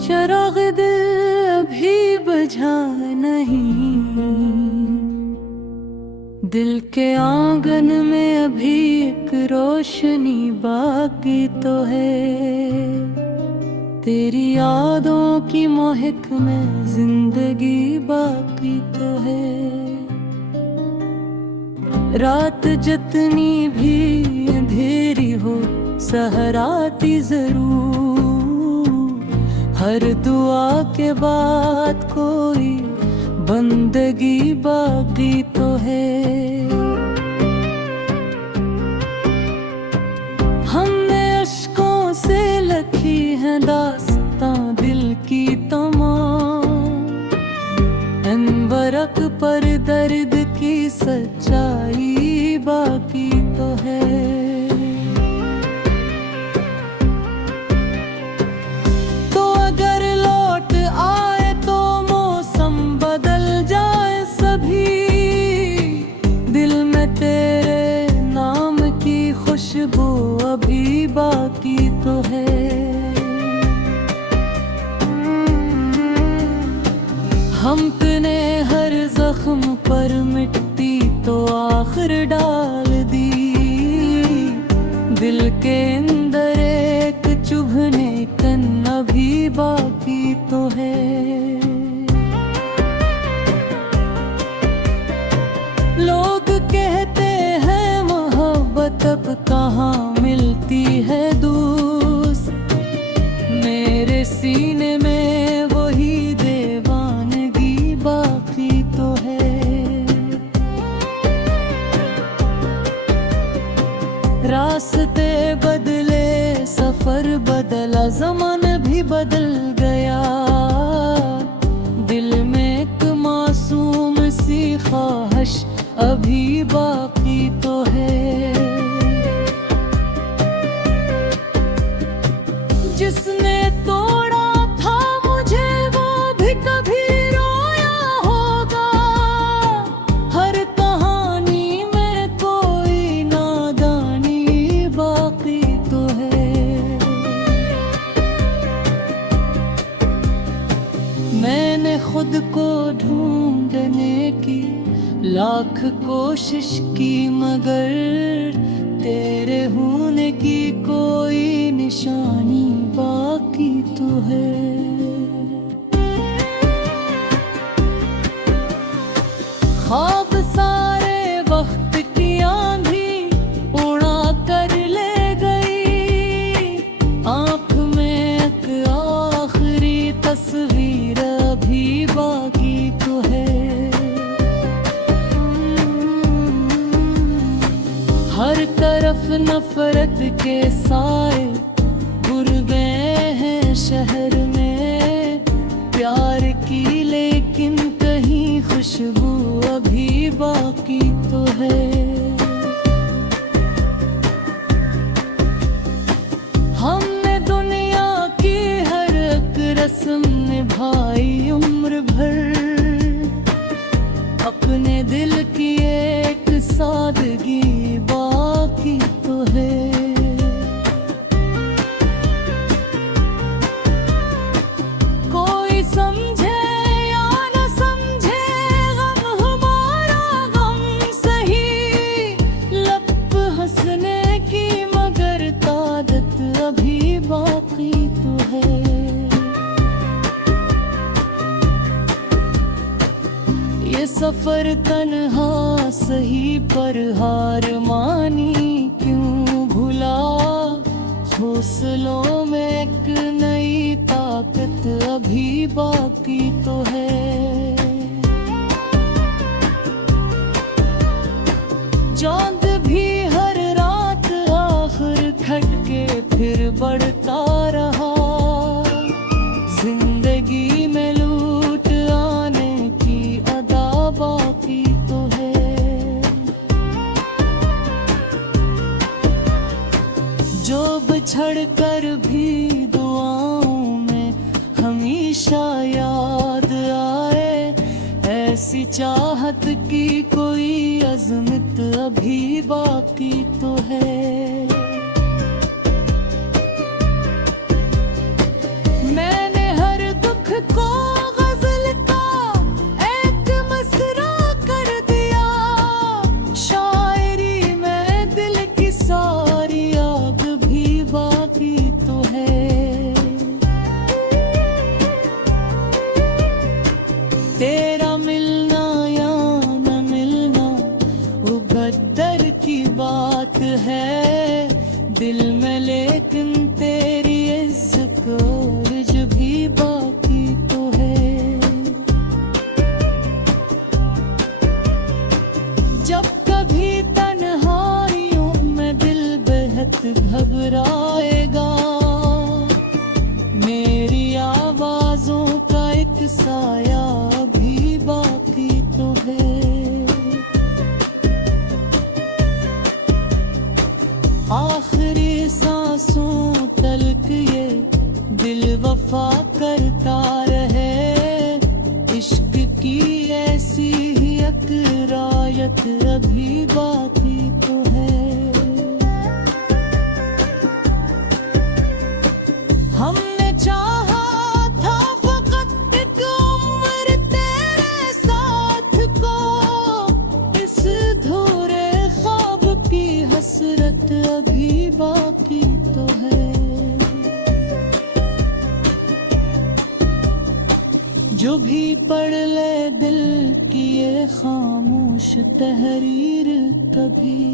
चराग दिल अभी बुझा नहीं, दिल के आंगन में अभी एक रोशनी बाकी तो है। तेरी यादों की महक में जिंदगी बाकी तो है। रात जितनी भी अंधेरी हो सहराती जरूर, हर दुआ के बाद कोई बंदगी बाकी तो है। हमने अश्कों से लिखी है दास्तां दिल की तमाम, अनवरक पर दर्द की सच्चाई बाकी तो है। तो अगर लौट आए तो मौसम बदल जाए सभी, दिल में तेरे नाम की खुशबू अभी बाकी तो है। हमने हर जख्म पर मिट्टी तो आखिर डाल दी, दिल के अंदर एक चुभने कन अभी बाकी तो है। लोग कहते हैं मोहब्बत अब कहाँ मिलती है दोस्त, मेरे सीने में वही दीवानगी बाकी तो है। रास्ते बदले सफर बदला ज़माना भी बदल गया, दिल में एक मासूम सी ख्वाहिश अभी बाकी तो है। जिसने तोड़ा था मुझे वो भी कभी रोया होगा, हर कहानी में कोई नादानी बाकी तो है। मैंने खुद को ढूंढने की लाख कोशिश की, मगर तेरे होने की कोई निशानी बाकी तो है। ख्वाब सारे वक्त की आंधी उड़ा कर ले गई, आँख में एक आखिरी तस्वीर अभी बाकी तो है। हर तरफ नफरत के साए घुर गए हैं शहर में प्यार की, लेकिन कहीं खुशबू अभी बाकी तो है। हमने दुनिया की हर एक रस्म निभाई उम्र भर, अपने दिल की एक सादगी बाकी तो है। कोई समझे या न समझे गम हमारा गम सही, लब हंसने की मगर ताकत अभी बाकी तो है। ये सफर तन्हा सही पर हार मानी क्यों भुला, हौसलों में एक नई ताकत अभी बाकी तो है। चांद भी हर रात आखिर खटके फिर बढ़ता रहा, जिंदगी में लूट आने की अदा बाकी तो है। जो बिछड़ कर भी दुआओं में हमेशा याद आए, ऐसी चाहत की कोई अज़मत अभी बाकी तो है। मैंने हर साया अभी बाकी तो है। आखिरी सांसों तलक ये दिल वफा करता रहे। इश्क की ऐसी ही अकरायत अभी बाकी तो है। हमने चाहा था फकत एक उम्र तेरे साथ को, इस धुरे ख्वाब की हसरत अभी बाकी तो है। जो भी पढ़ ले दिल की ये खामोश तहरीर कभी,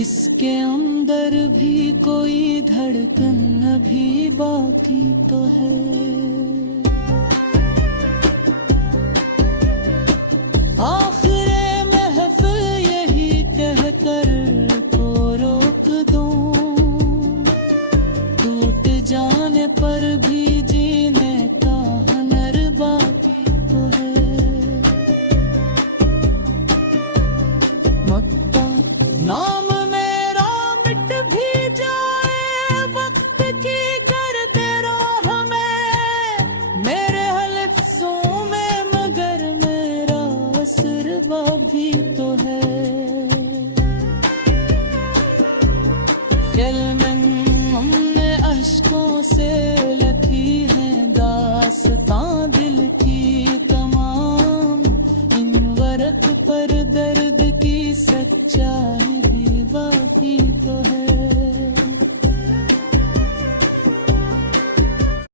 इसके अंदर भी कोई धड़कन अभी बाकी तो है।